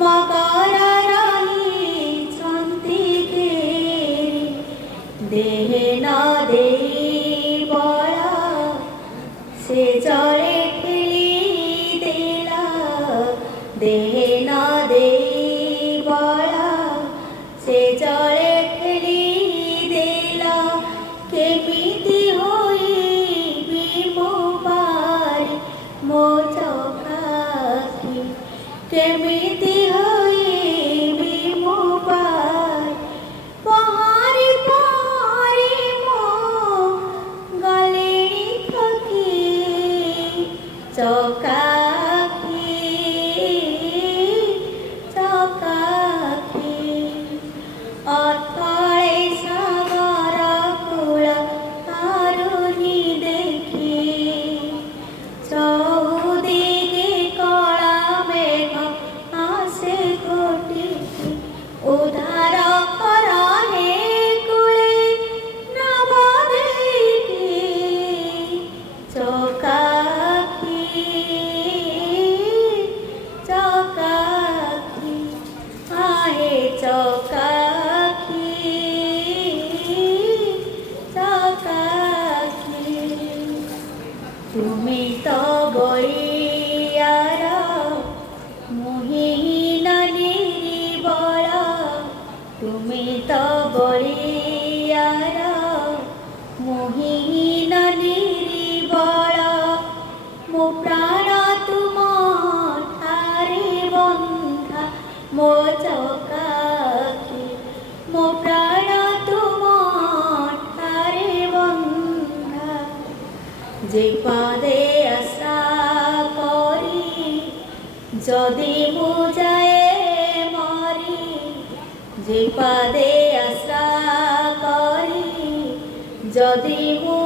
মকরা রহি চন্দিকে দেহে না দেই বড়া সে জলে ঠেলি দেলা দেহে না দেই বড়া সে জলে ঠেলি দেলা কেমিতি হইবি মো বাড়ি মো চকাকি কেমিতি হইবি মো বাড়ি পহারি পহারি মো গলেনি থকি চকাকি চকাকি অথଳେ সাগর কূଳ তারুণী দেখি চৌদিকে কলা মেঘ আসে ঘটিকি উধার করা হে কূলে নব দেখি চকাকি চকাকি আহে চকাকি চকাকি তুমি তো বলিয়ার মোহিন নির্বল তুমি তো বলিয়ার মোহিন নির্বল মো প্রাণ তুম ঠারে বন্ধা মো চকাকি মো প্রাণ তুম ঠারে বন্ধা যে পাদে আশা করি যদি মু যায় মরি যে পাদে আশা করি যদি মু